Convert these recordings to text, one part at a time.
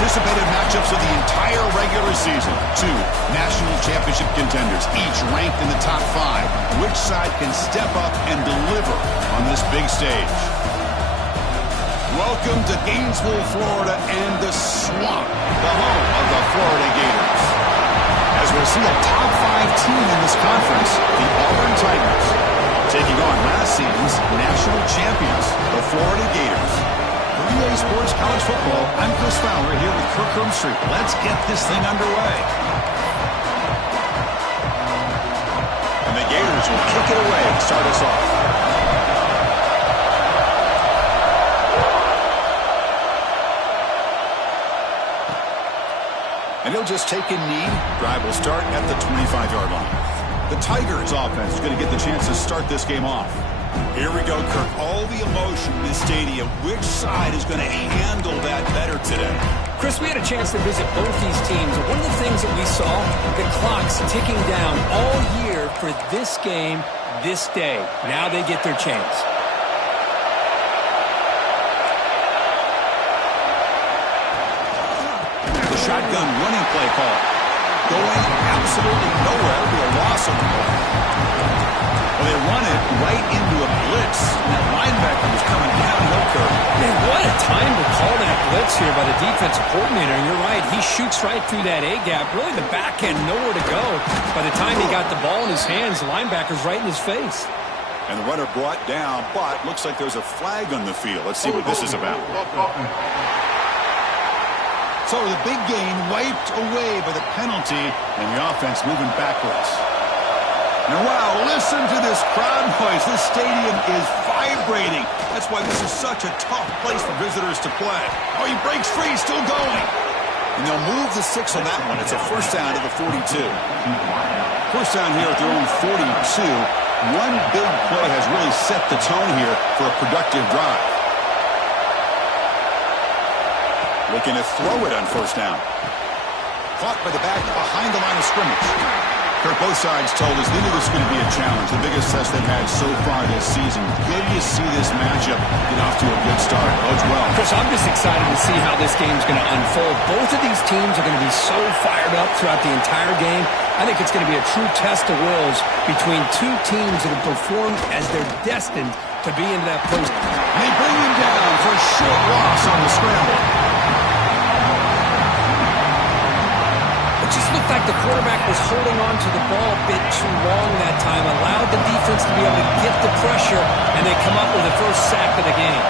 anticipated matchups of the entire regular season. Two national championship contenders, each ranked in the top 5. Which side can step up and deliver on this big stage? Welcome to Gainesville, Florida, and the Swamp, the home of the Florida Gators. As we'll see a top 5 team in this conference, the Auburn Tigers, taking on last season's national champions, the Florida Gators. For EA Sports College Football, I'm Chris Fowler here with Kirk Herbstreit. Let's get this thing underway. And the Gators will kick it away to start us off. And he'll just take a knee. Drive will start at the 25-yard line. The Tigers offense is going to get the chance to start this game off. Here we go, Kirk. All the emotion in this stadium. Which side is going to handle that better today? Chris, we had a chance to visit both these teams. One of the things that we saw, the clock's ticking down all year for this game, this day. Now they get their chance. The shotgun running play call. Going absolutely nowhere to a loss of the ball. Well, they run it right into a blitz. That linebacker was coming downhill curve. Man, what a time to call that blitz here by the defensive coordinator. And you're right, he shoots right through that A-gap. Really, the back end, nowhere to go. By the time he got the ball in his hands, the linebacker's right in his face. And the runner brought down, but looks like there's a flag on the field. Let's see what this is about. So the big gain wiped away by the penalty, and the offense moving backwards. Now, wow, listen to this crowd noise. This stadium is vibrating. That's why this is such a tough place for visitors to play. Oh, he breaks free, still going. And they'll move the 6 on that one. It's a first down to the 42. First down here at their own 42. One big play has really set the tone here for a productive drive. Looking to throw it on first down. Caught by the back behind the line of scrimmage. Kirk, both sides told us they knew this was going to be a challenge, the biggest test they've had so far this season. Good to see this matchup get off to a good start. Bodes well. Chris, I'm just excited to see how this game's going to unfold. Both of these teams are going to be so fired up throughout the entire game. I think it's going to be a true test of wills between two teams that have performed as they're destined to be into that post. And they bring him down for a short loss on the scramble. Just looked like the quarterback was holding on to the ball a bit too long that time, allowed the defense to be able to get the pressure, and they come up with the first sack of the game.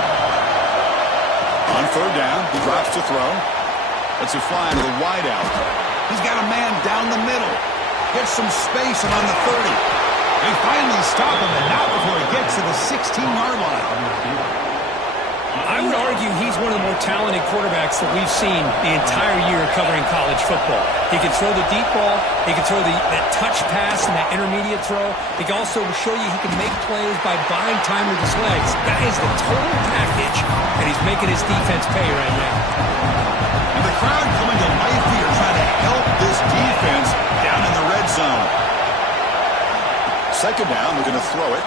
On third down, he drops to throw. Lets it fly to the wideout. He's got a man down the middle. Gets some space and on the 30. They finally stop him, and not before he gets to the 16-yard line. I would argue he's one of the more talented quarterbacks that we've seen the entire year covering college football. He can throw the deep ball. He can throw that touch pass and that intermediate throw. He can also show you he can make plays by buying time with his legs. That is the total package, and he's making his defense pay right now. And the crowd coming to life here trying to help this defense down in the red zone. Second down, looking to throw it.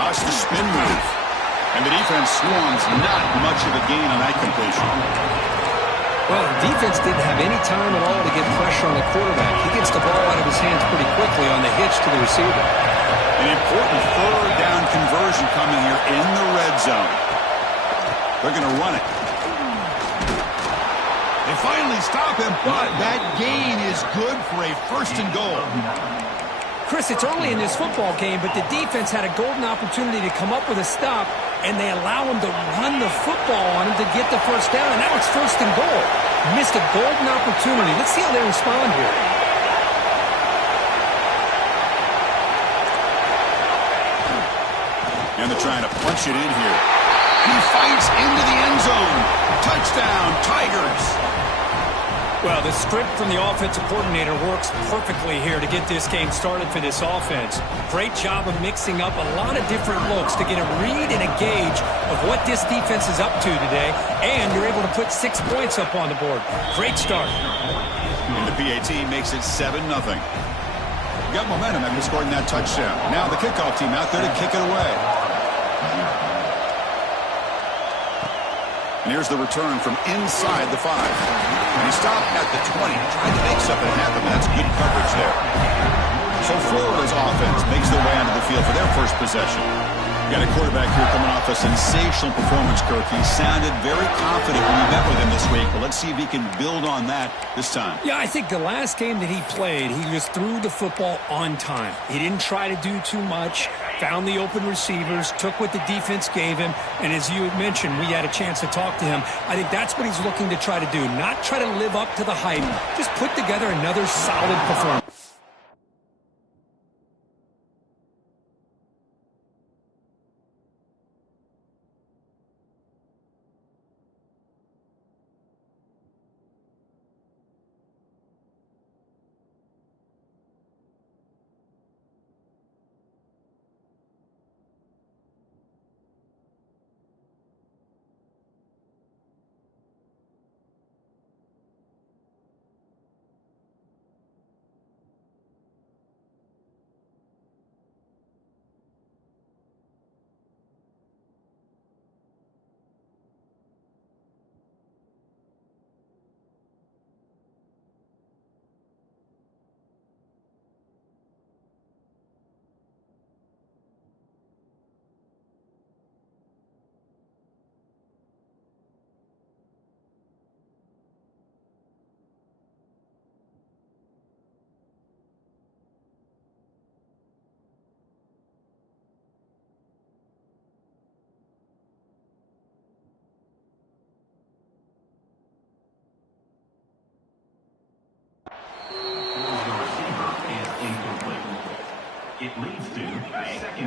Osh the spin move. And the defense swarms, not much of a gain on that completion. Well, the defense didn't have any time at all to get pressure on the quarterback. He gets the ball out of his hands pretty quickly on the hitch to the receiver. An important third down conversion coming here in the red zone. They're going to run it. They finally stop him, but that gain is good for a first and goal. Chris, it's early in this football game, but the defense had a golden opportunity to come up with a stop, and they allow him to run the football on him to get the first down, and now it's first and goal. Missed a golden opportunity. Let's see how they respond here. And they're trying to punch it in here. And he fights into the end zone. Touchdown, Tigers. Well, the script from the offensive coordinator works perfectly here to get this game started for this offense. Great job of mixing up a lot of different looks to get a read and a gauge of what this defense is up to today, and you're able to put 6 points up on the board. Great start. And the PAT makes it 7-0. Got momentum after scoring that touchdown. Now the kickoff team out there to kick it away. And And here's the return from inside the 5. And he stopped at the 20, trying to make something happen. That's good coverage there. So Florida's offense makes their way onto the field for their first possession. Got a quarterback here coming off a sensational performance, Kirk. He sounded very confident when we met with him this week, but let's see if he can build on that this time. Yeah, I think the last game that he played, he just threw the football on time. He didn't try to do too much, found the open receivers, took what the defense gave him, and as you had mentioned, we had a chance to talk to him. I think that's what he's looking to try to do, not try to live up to the hype, just put together another solid performance.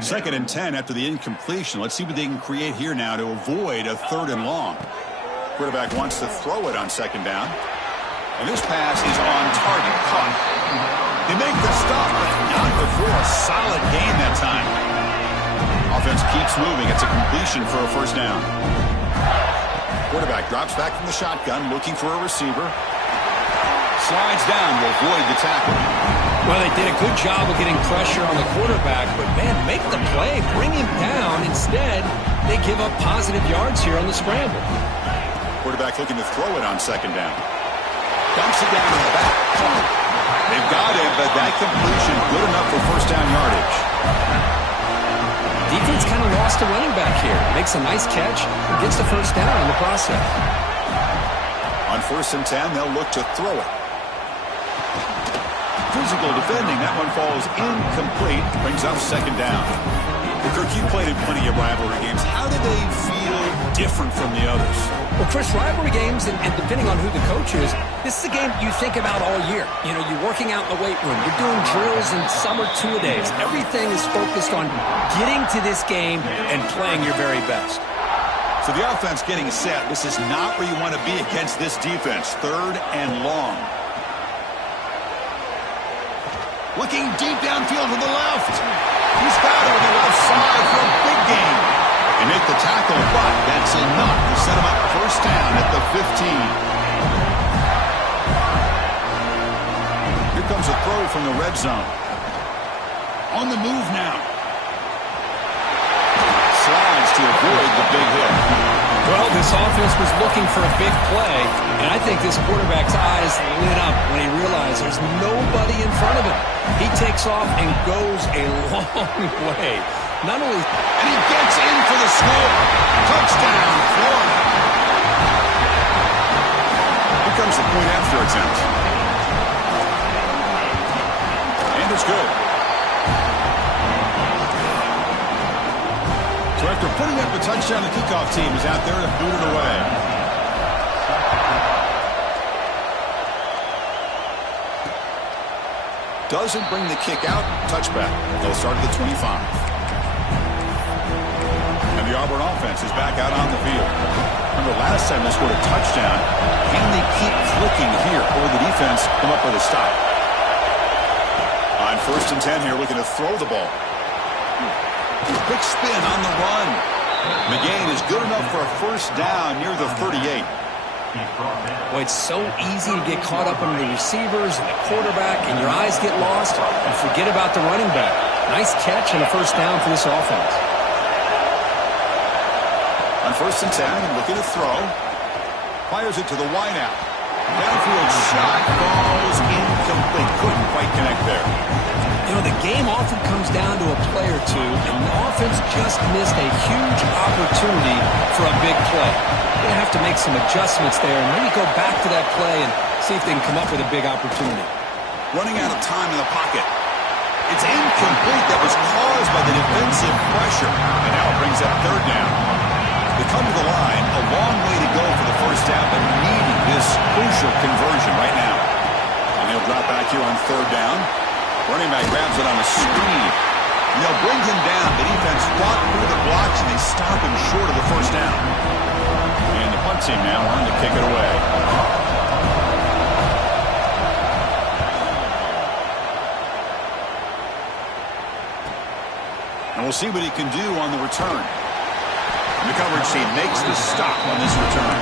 Second and 10 after the incompletion. Let's see what they can create here now to avoid a 3rd and long. Quarterback wants to throw it on 2nd down. And this pass is on target. Caught. They make the stop, but not before a solid gain that time. Offense keeps moving. It's a completion for a 1st down. Quarterback drops back from the shotgun, looking for a receiver. Slides down to avoid the tackle. Well, they did a good job of getting pressure on the quarterback, but, man, make the play, bring him down. Instead, they give up positive yards here on the scramble. Quarterback looking to throw it on 2nd down. Dumps it down in the back. They've got him, but that completion good enough for 1st down yardage. Defense kind of lost a running back here. Makes a nice catch and gets the 1st down in the process. On 1st and 10, they'll look to throw it. Physical defending. That one falls incomplete. Brings up 2nd down. Kirk, you played in plenty of rivalry games. How do they feel different from the others? Well, Chris, rivalry games, and depending on who the coach is, this is a game you think about all year. You know, you're working out in the weight room. You're doing drills and summer two-a-days. Everything is focused on getting to this game and playing your very best. So the offense getting set. This is not where you want to be against this defense. 3rd and long. Looking deep downfield to the left. He's got it on the left side for a big gain. They make the tackle, but that's enough to set him up 1st down at the 15. Here comes a throw from the red zone. On the move now. Slides to avoid the big hit. Well, this offense was looking for a big play, and I think this quarterback's eyes lit up when he realized there's nobody in front of him. He takes off and goes a long way. Not only... And he gets in for the score. Touchdown, Florida. Here comes the point after attempt. And it's good. So after putting up a touchdown, the kickoff team is out there to boot it away. Doesn't bring the kick out. Touchback. They'll start at the 25. And the Auburn offense is back out on the field. Remember last time they scored a touchdown. Can they keep clicking here, or the defense come up with a stop? On 1st and 10 here, looking to throw the ball. Quick spin on the run. McGain is good enough for a 1st down near the 38. Well, it's so easy to get caught up on the receivers and the quarterback, and your eyes get lost and forget about the running back. Nice catch and a 1st down for this offense. On 1st and 10, looking to throw. Fires it to the wideout. Downfield shot falls incomplete. Couldn't quite connect there. You know, the game often comes down to a play or two, and the offense just missed a huge opportunity for a big play. They have to make some adjustments there and maybe go back to that play and see if they can come up with a big opportunity. Running out of time in the pocket. It's incomplete. That was caused by the defensive pressure. And now it brings up third down. They come to the line, a long way to go for the first down, but needing this crucial conversion right now. And he'll drop back here on third down. Running back grabs it on a screen. They'll bring him down. The defense fought through the blocks, and they stop him short of the first down. And the punt team now on to kick it away. And we'll see what he can do on the return. And the coverage team makes the stop on this return.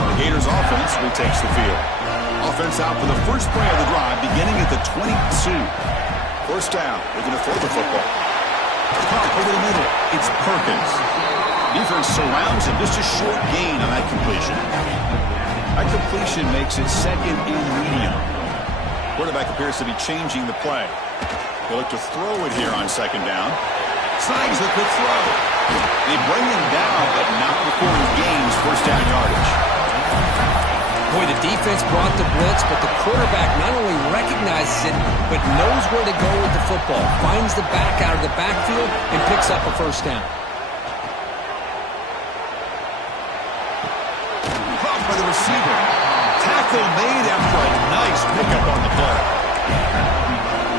The Gators offense retakes the field. Offense out for the first play of the drive, beginning at the 22. First down. They're going to throw the football. Pump over the middle. It's Perkins. Defense surrounds him. Just a short gain on that completion. That completion makes it second and medium. Quarterback appears to be changing the play. They look to throw it here on second down. Snags the quick throw. They bring him down, but not before he gains first down yardage. Boy, the defense brought the blitz, but the quarterback not only recognizes it, but knows where to go with the football. Finds the back out of the backfield and picks up a first down. Caught by the receiver. Tackle made after a nice pickup on the play.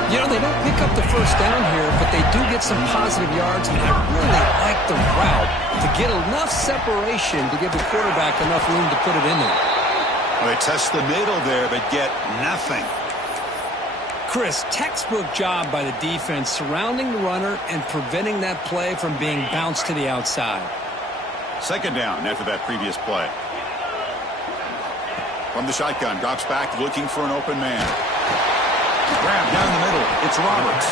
You know, they don't pick up the first down here, but they do get some positive yards, and I really like the route to get enough separation to give the quarterback enough room to put it in there. Well, they test the middle there, but get nothing. Chris, textbook job by the defense surrounding the runner and preventing that play from being bounced to the outside. Second down after that previous play. From the shotgun, drops back looking for an open man. Grab down the middle. It's Roberts.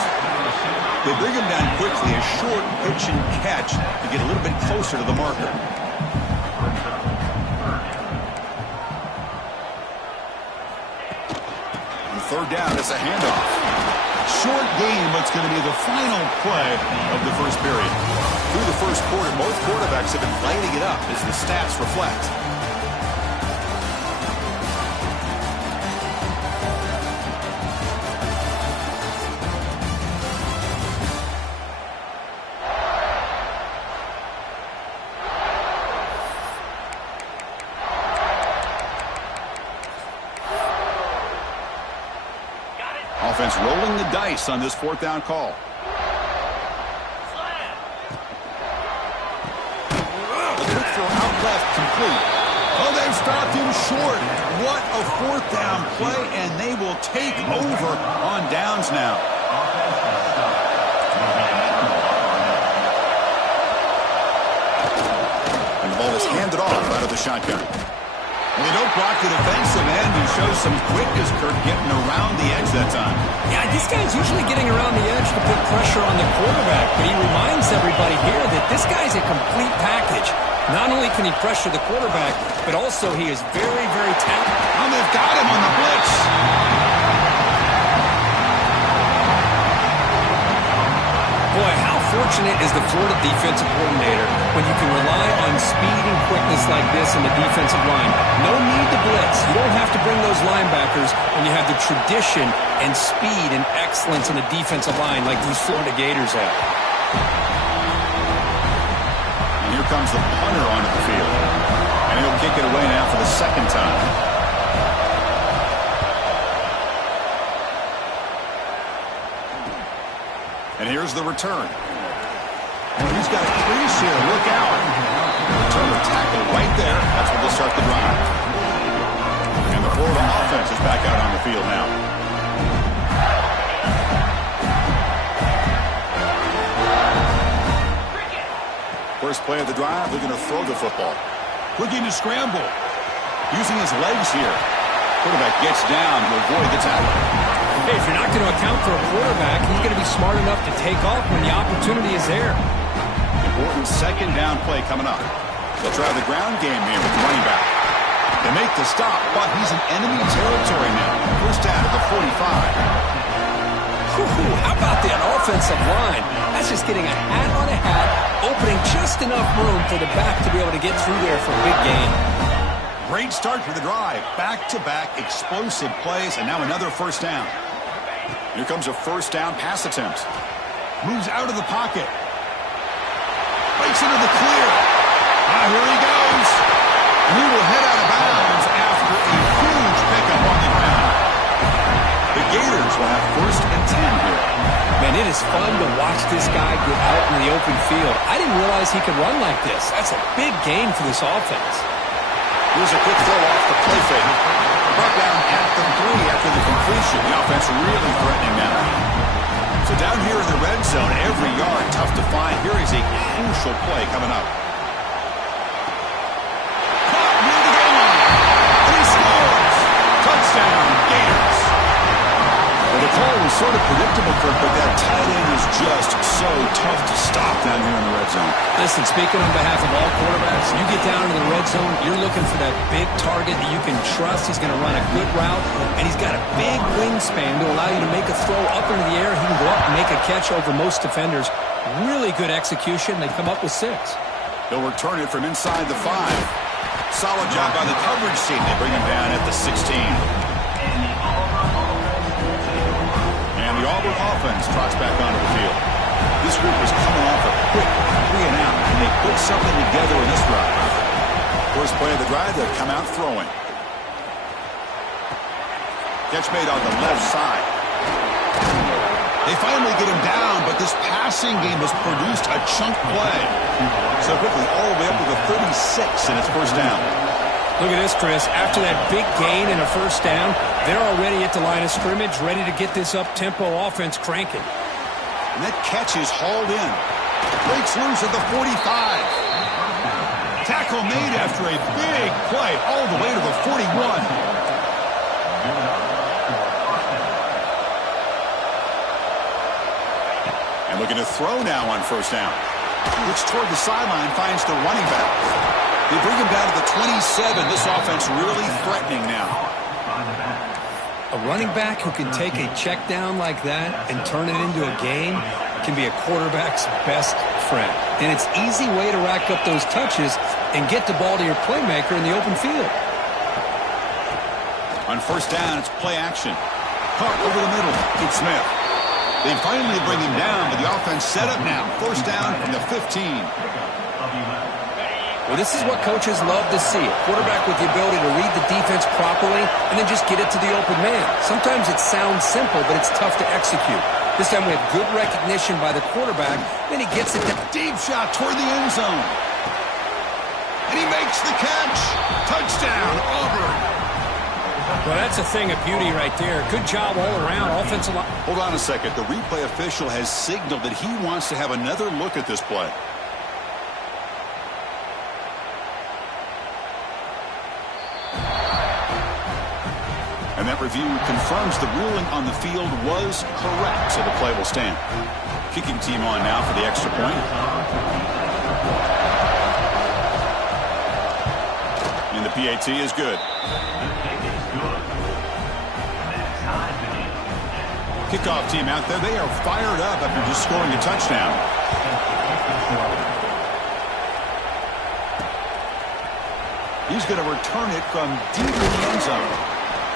They bring him down quickly. A short pitch and catch to get a little bit closer to the marker. On third down, it's a handoff. Short game, what's going to be the final play of the first period. Through the first quarter, both quarterbacks have been lighting it up as the stats reflect. Offense rolling the dice on this fourth down call. The quick throw out left, complete. Oh, they've stopped him short. What a fourth down play, and they will take over on downs now. And the ball is handed off out of the shotgun. Well, they don't block the defensive end and show some quickness, Kirk, getting around the edge that time. Yeah, this guy's usually getting around the edge to put pressure on the quarterback, but he reminds everybody here that this guy's a complete package. Not only can he pressure the quarterback, but also he is very, very talented. Oh, they've got him on the blitz. Boy, how fortunate is the Florida defensive coordinator when you can rely on speed and quickness like this in the defensive line. No need to blitz. You don't have to bring those linebackers when you have the tradition and speed and excellence in the defensive line like these Florida Gators have. And here comes the punter onto the field. And he'll kick it away now for the second time. And here's the return. And he's got a crease here. Look out. Return the tackle right there. That's where they'll start the drive. And the Florida offense is back out on the field now. First play of the drive, they're going to throw the football. Looking to scramble. Using his legs here. Quarterback gets down to avoid the tackle. Hey, if you're not going to account for a quarterback, he's going to be smart enough to take off when the opportunity is there. Important second down play coming up. They'll try the ground game here with the running back. They make the stop, but he's in enemy territory now. First down at the 45. How about that offensive line? That's just getting a hat on a hat, opening just enough room for the back to be able to get through there for a big gain. Great start for the drive. Back-to-back explosive plays, and now another first down. Here comes a first down pass attempt. Moves out of the pocket. Breaks into the clear. Here he goes. And he will head out of bounds after a huge pickup on the ground. The Gators will have first and 10 here. Man, it is fun to watch this guy get out in the open field. I didn't realize he could run like this. That's a big gain for this offense. Here's a quick throw off the play fake. Brought down at the 3 after the completion. The offense really threatening now. So down here in the red zone, every yard tough to find. Here is a crucial play coming up. Caught near the goal line. And he scores. Touchdown, Gators. Well, the call was sort of predictable, Kirk, but that tight end is just so tough to stop down here in the red zone. Listen, speaking on behalf of all quarterbacks, you get down in the red zone, you're looking for that big target that you can trust. He's going to run a good route, and he's got a big wingspan to allow you to make a throw up into the air. He can go up and make a catch over most defenders. Really good execution. They come up with 6. They'll return it from inside the 5. Solid job by the coverage team. They bring him down at the 16. And the Auburn offense trots back onto the field. This group was coming off a quick 3 and out, and they put something together in this drive. First play of the drive, they've come out throwing. Catch made on the left side. They finally get him down, but this passing game has produced a chunk play. So quickly, all the way up to the 36, and it's first down. Look at this, Chris. After that big gain and a first down, they're already at the line of scrimmage, ready to get this up-tempo offense cranking. And that catch is hauled in. Breaks loose at the 45. Tackle made after a big play all the way to the 41. And looking to throw now on first down. Looks toward the sideline, finds the running back. They bring him down to the 27. This offense really threatening now. A running back who can take a check down like that and turn it into a gain can be a quarterback's best friend. And it's an easy way to rack up those touches and get the ball to your playmaker in the open field. On first down, it's play action. Caught over the middle. It's Smith. They finally bring him down, but the offense set up now. First down from the 15. Well, this is what coaches love to see. A quarterback with the ability to read the defense properly and then just get it to the open man. Sometimes it sounds simple, but it's tough to execute. This time we have good recognition by the quarterback, then he gets it. Deep shot toward the end zone. And he makes the catch. Touchdown, Auburn. Well, that's a thing of beauty right there. Good job all around. Offensive line. Hold on a second. The replay official has signaled that he wants to have another look at this play. And that review confirms the ruling on the field was correct, so the play will stand. Kicking team on now for the extra point. And the PAT is good. Kickoff team out there, they are fired up after just scoring a touchdown. He's going to return it from deep in the end zone.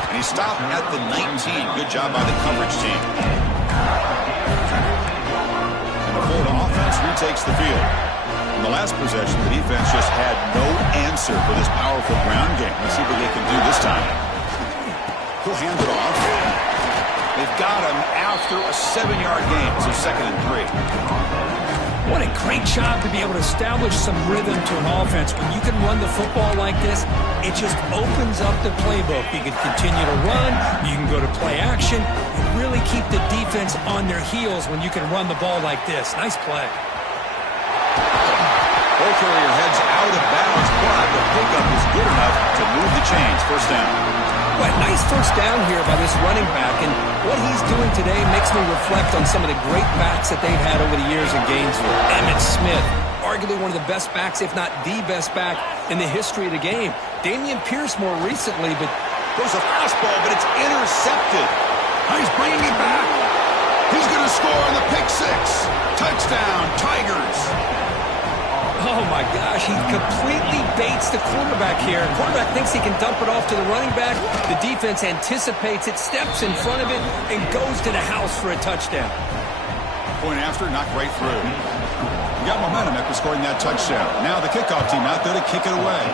And he stopped at the 19. Good job by the coverage team. And the Florida offense retakes the field. In the last possession, the defense just had no answer for this powerful ground game. Let's see what they can do this time. He'll hand it off. They've got him after a 7-yard gain, so 2nd and 3. What a great job to be able to establish some rhythm to an offense. When you can run the football like this, it just opens up the playbook. You can continue to run, you can go to play action, and really keep the defense on their heels when you can run the ball like this. Nice play. Ball carrier heads out of bounds, but the pickup is good enough to move the chains. First down. Well, nice first down here by this running back, and what he's doing today makes me reflect on some of the great backs that they've had over the years in Gainesville. Emmitt Smith, arguably one of the best backs, if not the best back in the history of the game. Damian Pierce more recently, but throws a fastball, but it's intercepted. He's bringing it back. He's going to score on the pick six. Touchdown, Tigers. Oh, my gosh, he completely baits the quarterback here. The quarterback thinks he can dump it off to the running back. The defense anticipates it, steps in front of it, and goes to the house for a touchdown. Point after, knocked right through. He got momentum after scoring that touchdown. Now the kickoff team out there to kick it away.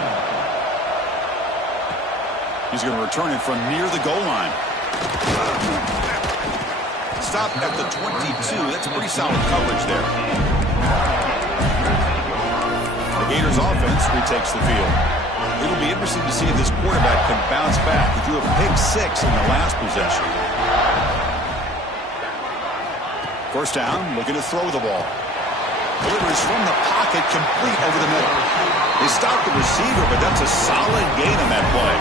He's going to return it from near the goal line. Stop at the 22. That's pretty solid coverage there. The Gators offense retakes the field. It'll be interesting to see if this quarterback can bounce back. He threw a pick six in the last possession. First down, looking to throw the ball. Delivers from the pocket, complete over the middle. They stopped the receiver, but that's a solid gain on that play.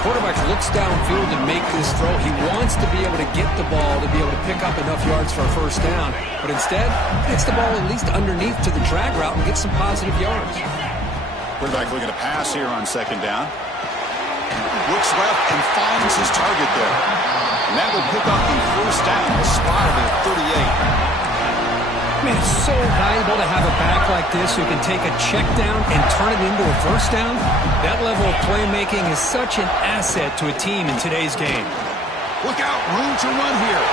Quarterback looks downfield to make this throw. He wants to be able to get the ball to be able to pick up enough yards for a first down. But instead, gets the ball at least underneath to the drag route and gets some positive yards. Quarterback looking to pass here on second down. Looks left and finds his target there. And that will pick up the first down, spotted at 38. Man, it's so valuable to have a back like this who can take a check down and turn it into a first down. That level of playmaking is such an asset to a team in today's game. Look out, room to run here.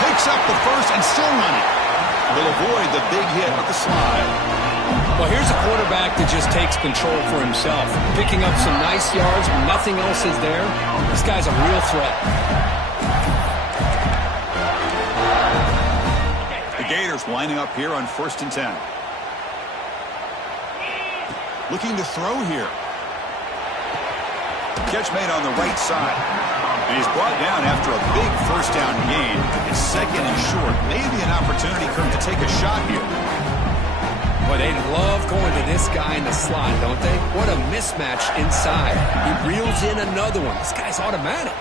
Picks up the first and still running. They'll avoid the big hit with the slide. Well, here's a quarterback that just takes control for himself. Picking up some nice yards when nothing else is there. This guy's a real threat. Gators lining up here on 1st and 10. Looking to throw here. Catch made on the right side. And he's brought down after a big first down gain. It's second and short. Maybe an opportunity for him to take a shot here. Boy, they love going to this guy in the slot, don't they? What a mismatch inside. He reels in another one. This guy's automatic.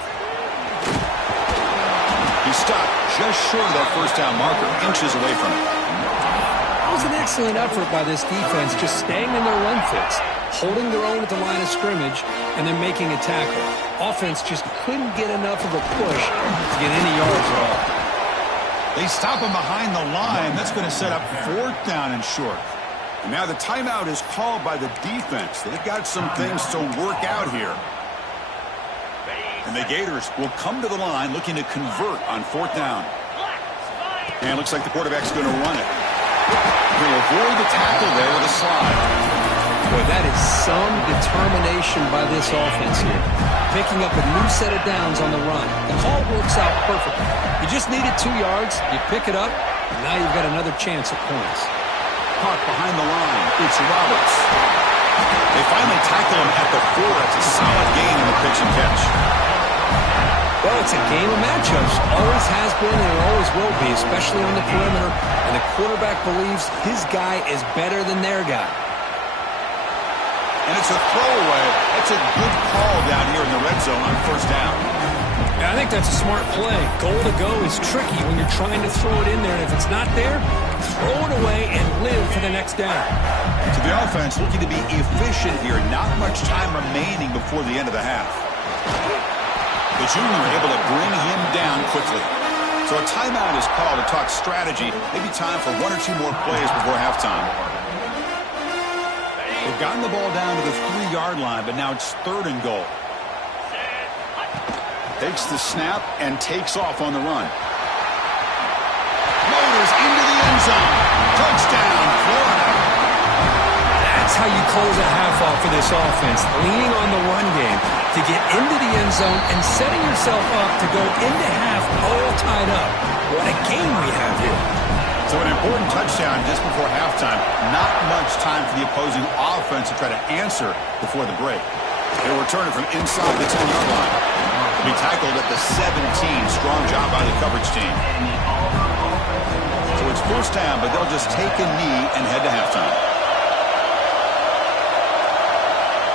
He stopped just short of that first down marker, inches away from it. That was an excellent effort by this defense, just staying in their run fits, holding their own at the line of scrimmage, and then making a tackle. Offense just couldn't get enough of a push to get any yards at all. They stop him behind the line. That's going to set up 4th down and short. And now the timeout is called by the defense. They've got some things to work out here. And the Gators will come to the line looking to convert on 4th down. And it looks like the quarterback's going to run it. He'll avoid the tackle there with a slide. Boy, that is some determination by this offense here. Picking up a new set of downs on the run. The call works out perfectly. You just needed 2 yards. You pick it up. And now you've got another chance at points. Caught behind the line. It's Roberts. They finally tackle him at the 4. It's a solid gain in the pitch and catch. Well, it's a game of matchups. Always has been and it always will be, especially on the perimeter. And the quarterback believes his guy is better than their guy. And it's a throwaway. That's a good call down here in the red zone on 1st down. Yeah, I think that's a smart play. Goal to go is tricky when you're trying to throw it in there. And if it's not there, throw it away and live for the next down. So the offense looking to be efficient here. Not much time remaining before the end of the half. The junior able to bring him down quickly. So a timeout is called to talk strategy. Maybe time for 1 or 2 more plays before halftime. They've gotten the ball down to the 3-yard line, but now it's 3rd and goal. Takes the snap and takes off on the run. Motors into the end zone. Touchdown, Florida. That's how you close a half off for this offense, leaning on the run game to get into the end zone and setting yourself up to go into half all tied up. What a game we have here. So an important touchdown just before halftime. Not much time for the opposing offense to try to answer before the break. They'll return it from inside the 10-yard line. They'll be tackled at the 17. Strong job by the coverage team. So it's 1st down, but they'll just take a knee and head to halftime.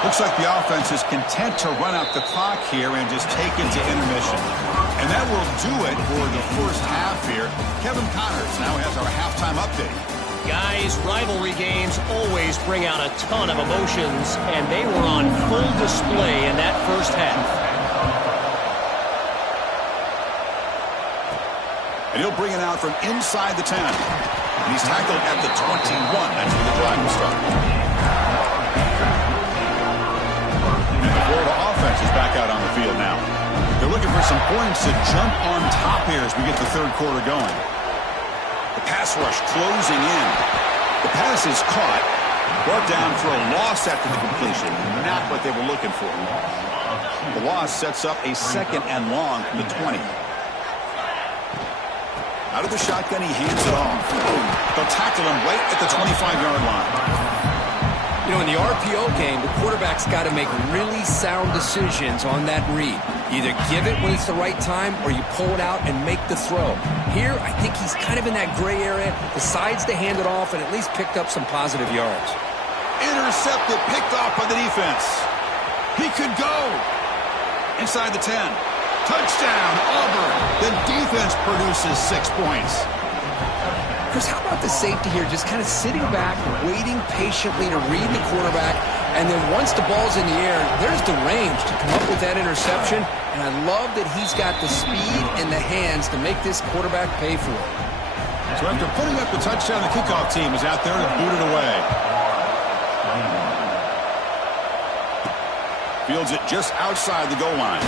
Looks like the offense is content to run out the clock here and just take it to intermission. And that will do it for the first half here. Kevin Connors now has our halftime update. Guys, rivalry games always bring out a ton of emotions, and they were on full display in that first half. And he'll bring it out from inside the 10. And he's tackled at the 21. That's where the drive will start. And the Florida offense is back out on the field now. They're looking for some points to jump on top here as we get the third quarter going. The pass rush closing in. The pass is caught. Brought down for a loss after the completion. Not what they were looking for. The loss sets up a 2nd and long from the 20. Out of the shotgun, he hands it off. They'll tackle him right at the 25-yard line. You know, in the RPO game, the quarterback's got to make really sound decisions on that read. Either give it when it's the right time or you pull it out and make the throw. Here, I think he's kind of in that gray area, decides to hand it off and at least picked up some positive yards. Intercepted, picked off by the defense. He could go inside the 10. Touchdown, Auburn. The defense produces 6 points. Chris, how about the safety here just kind of sitting back, waiting patiently to read the quarterback, and then once the ball's in the air, there's the range to come up with that interception, and I love that he's got the speed and the hands to make this quarterback pay for it. So after putting up the touchdown, the kickoff team is out there to boot it away. Fields it just outside the goal line.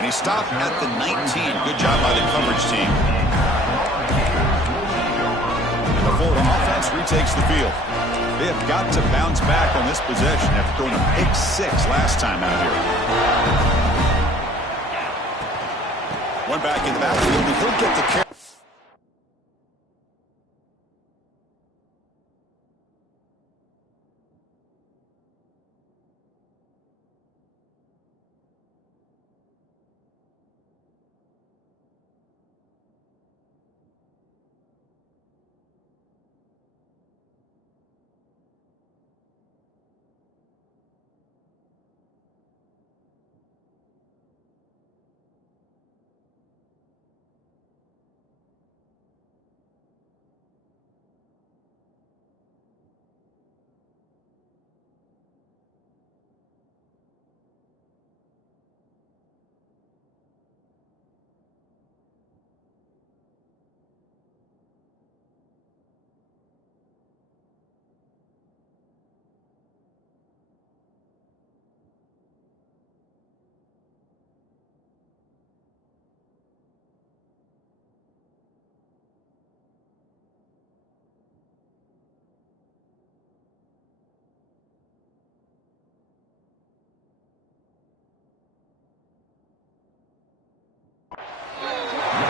And he stopped at the 19. Good job by the coverage team. And the Florida offense retakes the field. They have got to bounce back on this possession after throwing a pick 6 last time out here. One back in the backfield, and he'll get the carry.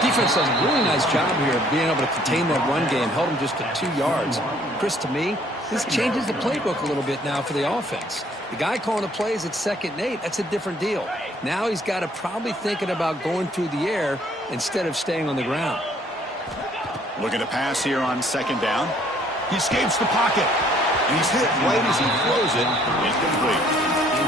Defense does a really nice job here of being able to contain that run game, held him just to 2 yards. Chris, to me, this changes the playbook a little bit now for the offense. The guy calling the plays at 2nd and 8, that's a different deal. Now he's got to probably thinking about going through the air instead of staying on the ground. Look at a pass here on 2nd down. He escapes the pocket, and he's hit right as he throws it. Incomplete.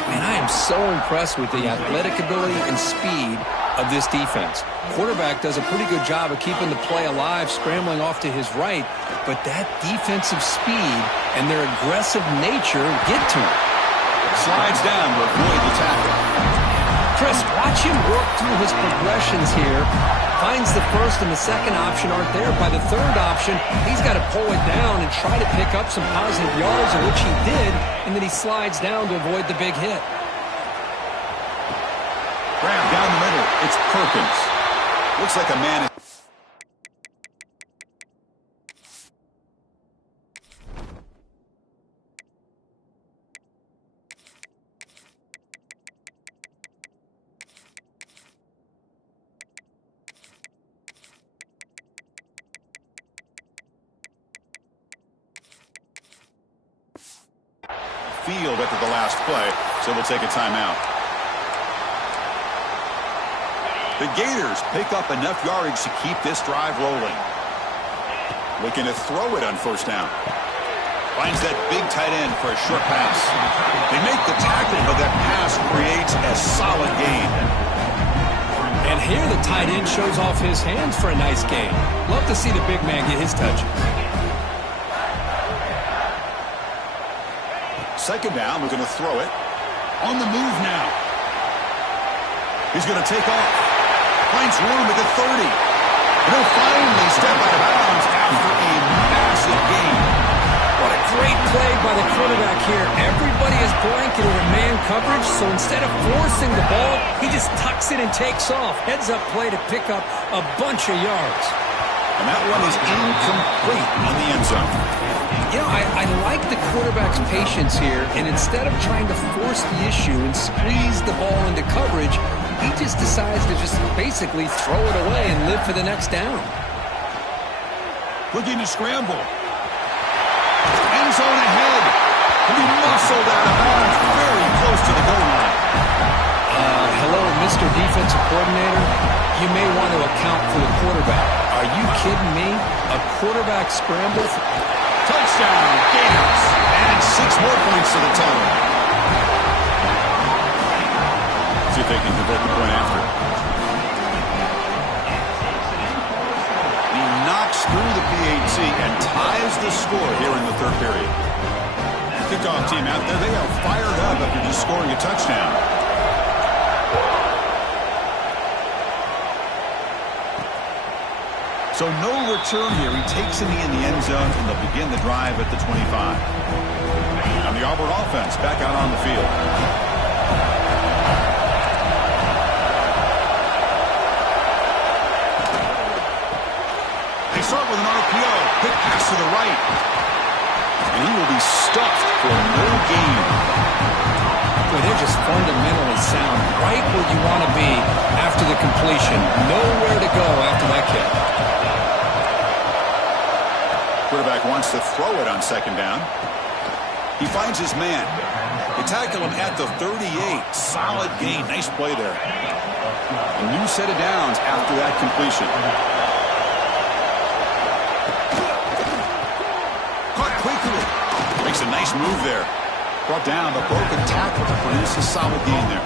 Man, I am so impressed with the athletic ability and speed of this defense. Quarterback does a pretty good job of keeping the play alive, scrambling off to his right, but that defensive speed and their aggressive nature get to him. Slides down to avoid the tackle. Chris, watch him work through his progressions here. Finds the first and the second option aren't there. By the third option, he's got to pull it down and try to pick up some positive yards, of which he did, and then he slides down to avoid the big hit. Grab down the middle. It's Perkins. Looks like a man. Field after the last play, so we'll take a timeout. The Gators pick up enough yardage to keep this drive rolling. Looking to throw it on 1st down. Finds that big tight end for a short pass. They make the tackle, but that pass creates a solid gain. And here the tight end shows off his hands for a nice gain. Love to see the big man get his touches. second down, we're going to throw it. On the move now. He's going to take off. Finds room at the 30. And he'll finally step out of bounds after a massive gain. What a great play by the quarterback here. Everybody is blanketed in man coverage, so instead of forcing the ball, he just tucks it and takes off. Heads-up play to pick up a bunch of yards. And that one is incomplete on the end zone. You know, I like the quarterback's patience here, and instead of trying to force the issue and squeeze the ball into coverage, he just decides to just basically throw it away and live for the next down. Looking to scramble. End zone ahead. And he muscled out of bounds very close to the goal line. Hello, Mr. Defensive Coordinator. You may want to account for the quarterback. Are you kidding me? A quarterback scramble? Touchdown, Gators. And 6 more points to the total. See if they can convert the point after. He knocks through the PAT and ties the score here in the third period. Kickoff team out there, they are fired up after just scoring a touchdown. So no return here. He takes it in the end zone, and they'll begin the drive at the 25. And the Auburn offense back out on the field. They start with an RPO. Quick pass to the right. And he will be stuffed for no gain. Boy, they're just fundamentally sound. Right where you want to be after the completion. Nowhere to go after that kick. Quarterback wants to throw it on second down. He finds his man. They tackle him at the 38. Solid gain. Nice play there. A new set of downs after that completion. Caught quickly. Makes a nice move there. Brought down the broken tackle to produce a solid gain there.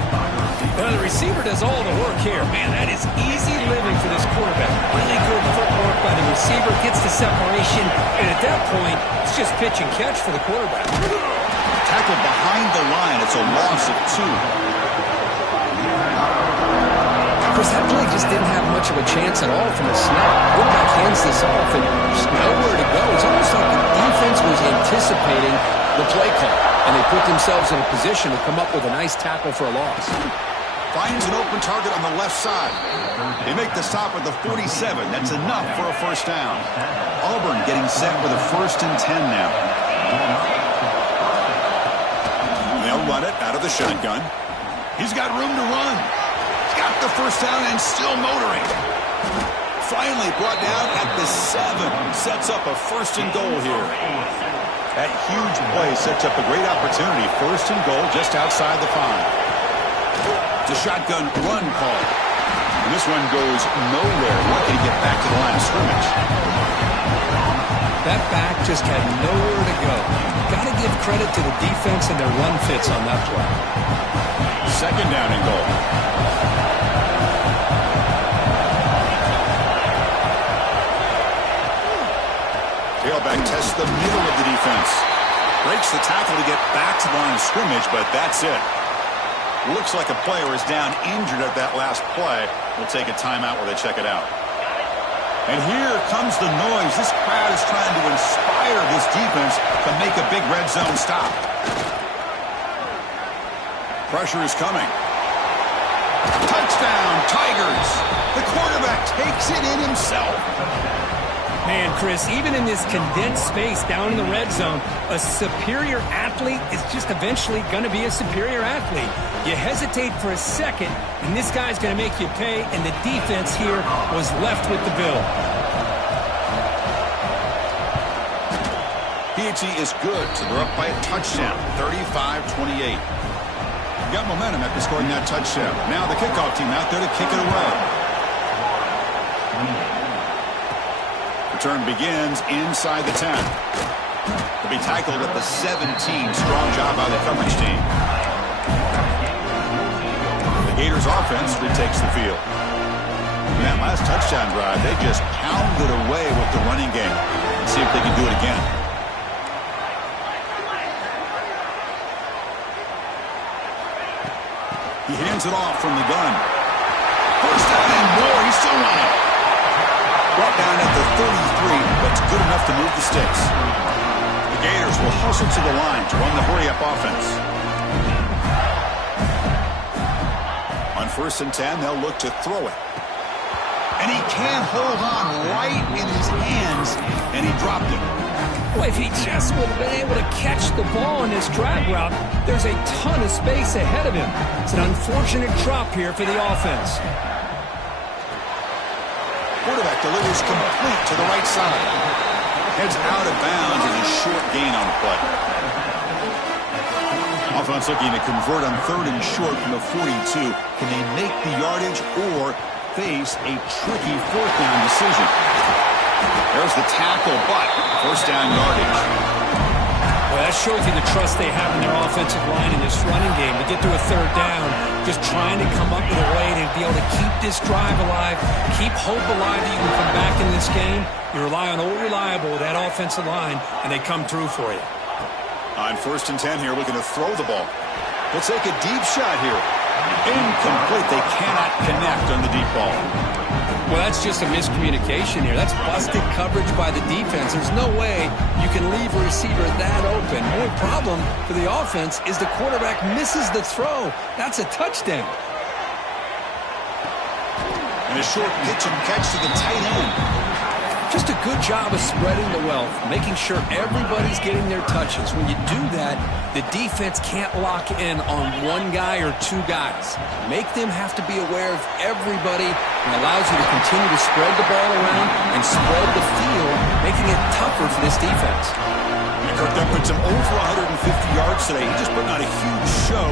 Well, the receiver does all the work here. Man, that is easy living for this quarterback. Really good footwork by the receiver. Gets the separation. And at that point, it's just pitch and catch for the quarterback. Tackled behind the line. It's a loss of 2. Chris, that play just didn't have much of a chance at all from the snap. Quarterback hands this off and there's nowhere to go. It's almost like the defense was anticipating the play call, and they put themselves in a position to come up with a nice tackle for a loss. Finds an open target on the left side. They make the stop at the 47. That's enough for a first down. Auburn getting set with a 1st and 10 now. They'll run it out of the shotgun. He's got room to run. He's got the first down and still motoring. Finally brought down at the 7. Sets up a 1st and goal here. That huge play sets up a great opportunity. 1st and goal just outside the 5. It's a shotgun run call. And this one goes nowhere. Lucky to get back to the line of scrimmage. That back just had nowhere to go. Got to give credit to the defense and their run fits on that play. 2nd down and goal. Tailback tests the middle of the defense. Breaks the tackle to get back to the line of scrimmage, but that's it. Looks like a player is down injured at that last play. We'll take a timeout where they check it out. And here comes the noise. This crowd is trying to inspire this defense to make a big red zone stop. Pressure is coming. Touchdown, Tigers. The quarterback takes it in himself. Man, Chris, even in this condensed space down in the red zone, a superior athlete is just eventually going to be a superior athlete. You hesitate for a second, and this guy's going to make you pay, and the defense here was left with the bill. PAT is good, so they're up by a touchdown, 35-28. Got momentum after scoring that touchdown. Now the kickoff team out there to kick it away. Return begins inside the 10. To be tackled at the 17. Strong job by the coverage team. The Gators offense retakes the field. In that last touchdown drive, they just pounded away with the running game. Let's see if they can do it again. He hands it off from the gun. First down and more. He's still running. Brought down at the 33. That's good enough to move the sticks. The Gators will hustle to the line to run the hurry-up offense. On 1st and 10, they'll look to throw it. And he can't hold on right in his hands, and he dropped it. Boy, if he just would have been able to catch the ball in this drag route, there's a ton of space ahead of him. It's an unfortunate drop here for the offense. Quarterback delivers complete to the right side. Heads out of bounds and a short gain on the play. Offense looking to convert on 3rd and short from the 42. Can they make the yardage or face a tricky 4th down decision? There's the tackle, but 1st down yardage. Well, that shows you the trust they have in their offensive line in this running game to get to a 3rd down, just trying to come up with a way to be able to keep this drive alive, keep hope alive that you can come back in this game. You rely on old reliable, that offensive line, and they come through for you. On 1st and 10 here, looking to throw the ball. He'll take a deep shot here. Incomplete. They cannot connect on the deep ball. Well, that's just a miscommunication here. That's busted coverage by the defense. There's no way you can leave a receiver that open. More problem for the offense is the quarterback misses the throw. That's a touchdown. And a short pitch and catch to the tight end. Just a good job of spreading the wealth, making sure everybody's getting their touches. When you do that, the defense can't lock in on one guy or 2 guys. Make them have to be aware of everybody, and allows you to continue to spread the ball around and spread the field, making it tougher for this defense. And Kirk puts him over 150 yards today. He's just putting on a huge show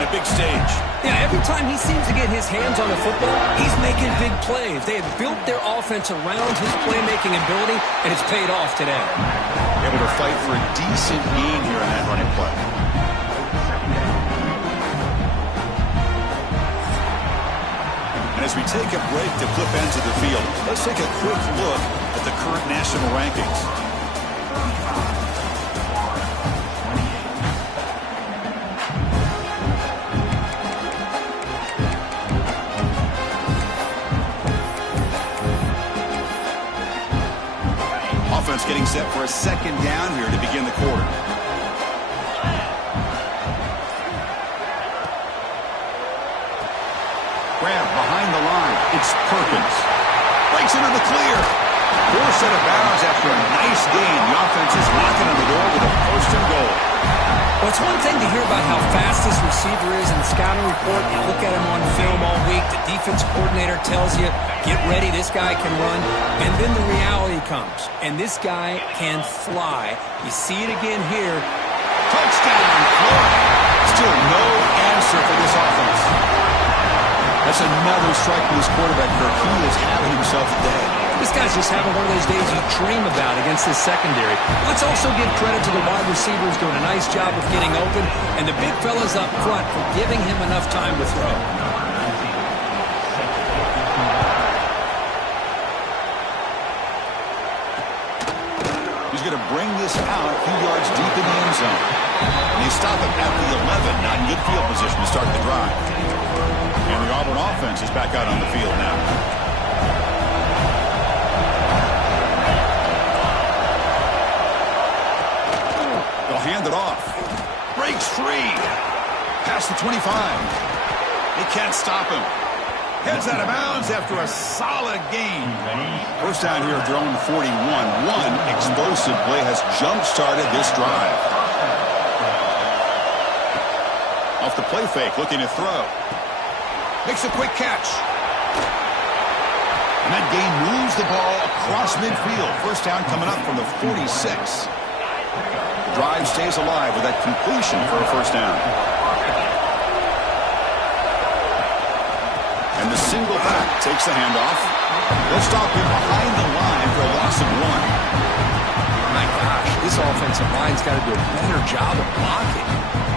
in a big stage. Yeah, every time he seems to get his hands on the football, he's making big plays. They have built their offense around his playmaking ability, and it's paid off today. Able to fight for a decent gain here in that running play. And as we take a break to flip ends of the field, let's take a quick look at the current national rankings. Offense getting set for a 2nd down here to begin the quarter. Grab behind the line. It's Perkins. Breaks into the clear. 4 set of bounds after a nice gain. The offense is knocking on the door with a 1st and goal. Well, it's one thing to hear about how fast this receiver is in the scouting report. You look at him on film all week. The defense coordinator tells you, get ready, this guy can run. And then the reality comes. And this guy can fly. You see it again here. Touchdown, Florida. Still no answer for this offense. That's another strike for this quarterback, Kirk. He is having himself a day. This guy's just having one of those days you dream about against this secondary. Let's also give credit to the wide receivers doing a nice job of getting open, and the big fellas up front for giving him enough time to throw. He's going to bring this out a few yards deep in the end zone. And they stop him at the 11, not in good field position to start the drive. And the Auburn offense is back out on the field now. They'll hand it off. Breaks free. Past the 25. They can't stop him. Heads out of bounds after a solid gain. 1st down here at their own 41. One explosive play has jump-started this drive. Off the play fake, looking to throw. Makes a quick catch. And that gain moves the ball across midfield. 1st down coming up from the 46. Drive stays alive with that completion for a 1st down. And the single back takes the handoff. They'll stop him behind the line for a loss of 1. My gosh, this offensive line's got to do a better job of blocking.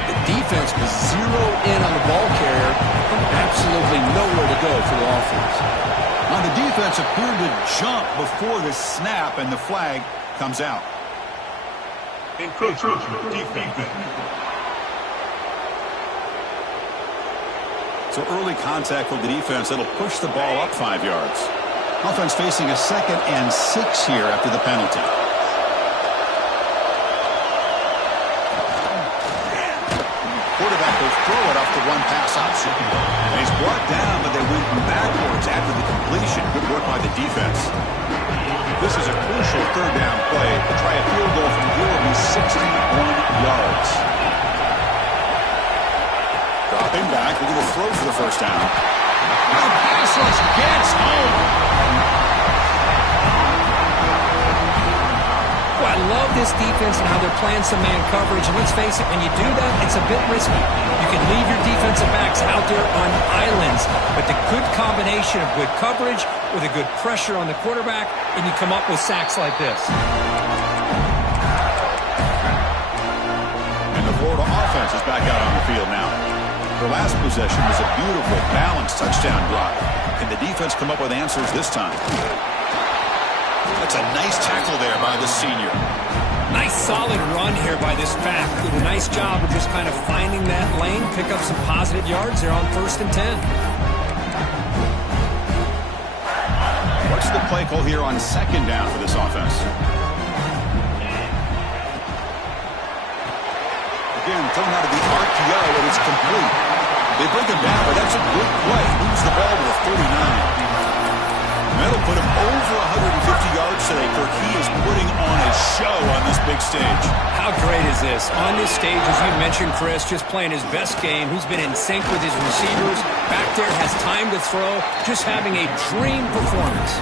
The defense was 0 in on the ball carrier, and absolutely nowhere to go for the offense. Now the defense appeared to jump before the snap, and the flag comes out. Encroachment defense. So early contact with the defense, that'll push the ball up 5 yards. Offense facing a 2nd and 6 here after the penalty. Quarterback will throw it off the one pass option. And he's brought down, but they went backwards after the completion. Good work by the defense. This is a crucial 3rd down play. To try a field goal from here will be 61 yards. Dropping back, looking to throw for the 1st down. The pass rush gets home. Well, I love this defense and how they're playing some man coverage. And let's face it, when you do that, it's a bit risky. You can leave your defensive backs out there on islands. But the good combination of good coverage with a good pressure on the quarterback, and you come up with sacks like this. And the Florida offense is back out on the field now. Their last possession was a beautiful, balanced touchdown drive. Can the defense come up with answers this time? That's a nice tackle there by the senior. Nice solid run here by this back. Did a nice job of just kind of finding that lane, pick up some positive yards there on 1st and 10. What's the play call here on 2nd down for this offense? Again, thrown out of the RPO, and it's complete. They bring him down, but that's a good play. Moves the ball to the 49. That'll put him over 150 yards today. Kirk, he is putting on a show on this big stage. How great is this? On this stage, as you mentioned, Chris, just playing his best game. Who's been in sync with his receivers. Back there, has time to throw. Just having a dream performance.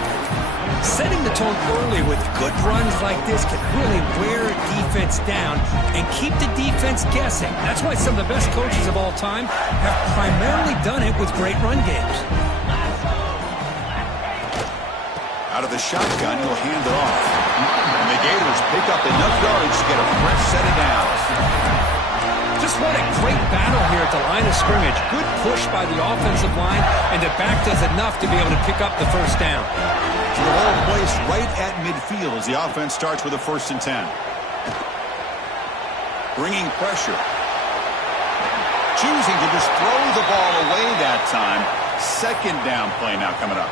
Setting the tone early with good runs like this can really wear a defense down and keep the defense guessing. That's why some of the best coaches of all time have primarily done it with great run games. Out of the shotgun, he'll hand it off. And the Gators pick up enough yards to get a fresh set of downs. Just what a great battle here at the line of scrimmage. Good push by the offensive line, and the back does enough to be able to pick up the 1st down. So the ball placed right at midfield as the offense starts with a 1st and 10. Bringing pressure. Choosing to just throw the ball away that time. 2nd down play now coming up.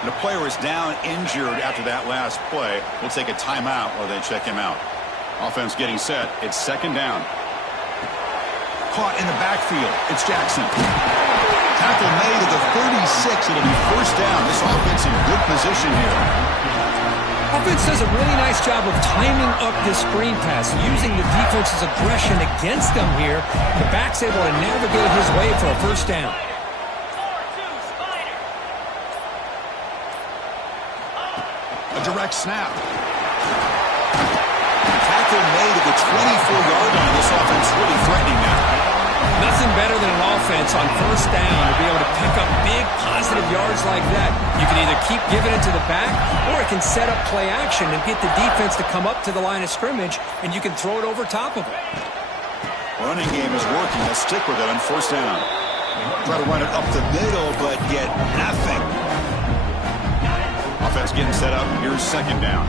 And the player is down injured after that last play. We'll take a timeout while they check him out. Offense getting set. It's 2nd down. Caught in the backfield. It's Jackson. Tackle made at the 36. It'll be 1st down. This offense in good position here. Offense does a really nice job of timing up this screen pass, using the defense's aggression against them here. The back's able to navigate his way for a 1st down. A direct snap. Tackle made at the 24-yard line. This offense really threatening now. Nothing better than an offense on 1st down to be able to pick up big positive yards like that. You can either keep giving it to the back, or it can set up play action and get the defense to come up to the line of scrimmage, and you can throw it over top of it. Running game is working. Let's stick with it on 1st down. Try to run it up the middle, but get nothing. Offense getting set up. Here's 2nd down.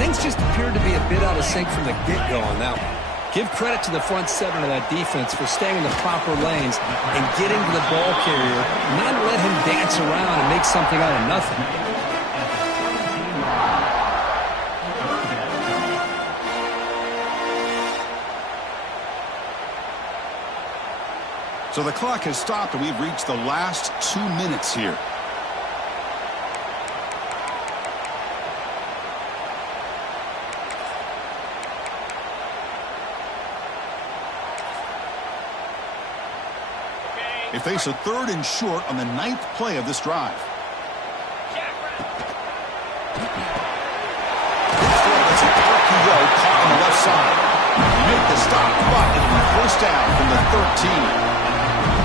Things just appeared to be a bit out of sync from the get-go on that one. Give credit to the front 7 of that defense for staying in the proper lanes and getting to the ball carrier, not let him dance around and make something out of nothing. So the clock has stopped, and we've reached the last 2 minutes here. They face a 3rd and short on the 9th play of this drive. That's an RPO caught on the left side. They make the stop, but it'll be 1st down from the 13.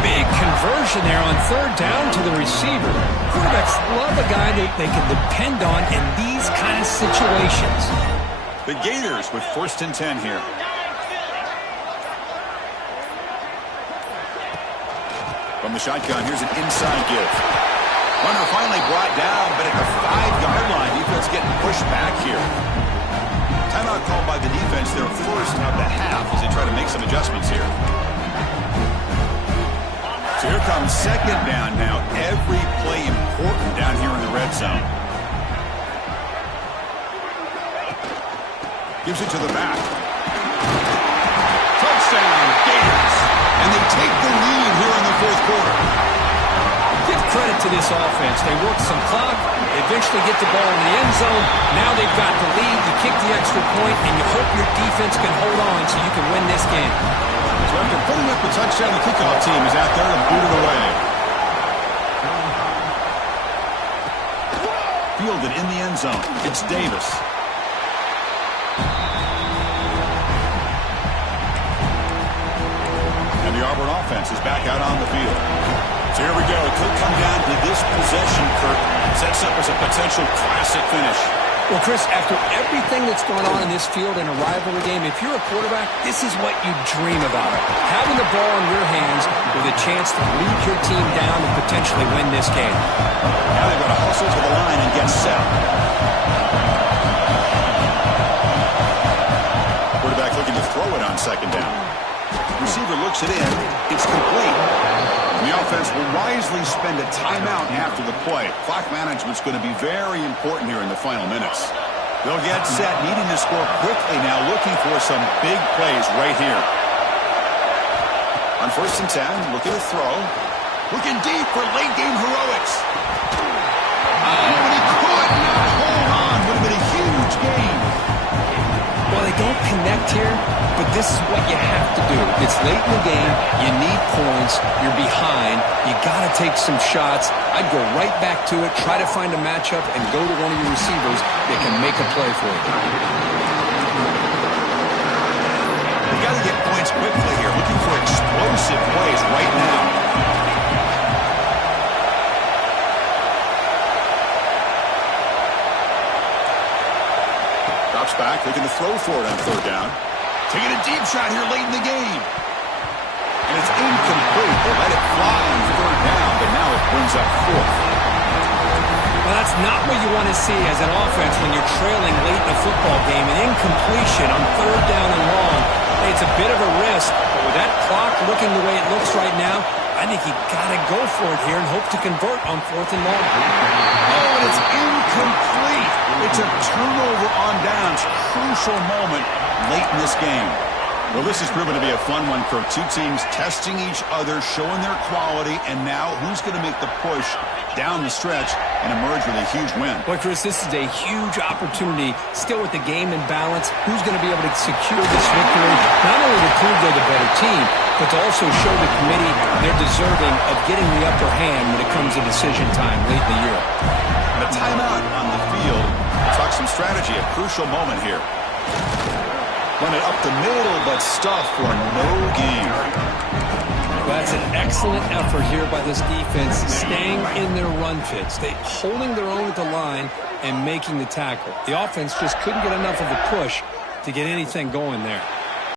Big conversion there on 3rd down to the receiver. Quarterbacks love a guy that they can depend on in these kind of situations. The Gators with 1st and 10 here. From the shotgun, here's an inside give. Runner finally brought down, but at the 5-yard line, defense getting pushed back here. Timeout called by the defense, their 1st of the half, as they try to make some adjustments here. So So here comes second down now. Every play important down here in the red zone. Gives it to the back. Touchdown, Gators. And they take the lead here in the fourth quarter. Give credit to this offense. They work some clock. They eventually get the ball in the end zone. Now they've got the lead. You kick the extra point, and you hope your defense can hold on so you can win this game. So after putting up the touchdown, the kickoff team is out there to boot it away. Fielded in the end zone. It's Davis. And the Auburn offense is back out on the field. So here we go. It could come down to this possession, Kurt. Sets up as a potential classic finish. Well, Chris, after everything that's going on in this field in a rivalry game, if you're a quarterback, this is what you dream about. Having the ball in your hands with a chance to lead your team down and potentially win this game. Now they've got to hustle to the line and get set. Quarterback looking to throw it on second down. Receiver looks it in. It's complete. The offense will wisely spend a timeout after the play. Clock management's going to be very important here in the final minutes. They'll get set, needing to score quickly now, looking for some big plays right here. On 1st and 10, looking to throw. Looking deep for late-game heroics. Oh, but he could not hold on. Would have been a huge gain. Well, they don't connect here, but this is what you have to do. It's late in the game. You need points. You're behind. You got to take some shots. I'd go right back to it, try to find a matchup, and go to one of your receivers that can make a play for you. You got to get points quickly here. Looking for explosive plays right now. Drops back, looking to throw for it on 3rd down. Taking a deep shot here late in the game. And it's incomplete. They let it fly on 3rd down, but now it brings up 4th. Well, that's not what you want to see as an offense when you're trailing late in a football game. An incompletion on 3rd down and long. Hey, it's a bit of a risk, but with that clock looking the way it looks right now, I think you got to go for it here and hope to convert on 4th and long. Oh, and it's incomplete. It's a turnover on downs. Crucial moment late in this game. Well, this has proven to be a fun one for two teams testing each other, showing their quality, and now who's going to make the push down the stretch and emerge with a huge win. Well, Chris, this is a huge opportunity. Still with the game in balance, who's going to be able to secure this victory? Not only to prove they're the better team, but to also show the committee they're deserving of getting the upper hand when it comes to decision time late in the year. A timeout on the field. Talk some strategy. A crucial moment here. Run it up the middle, but stuff for no gain. Well, that's an excellent effort here by this defense, staying in their run fits. They holding their own at the line and making the tackle. The offense just couldn't get enough of a push to get anything going there.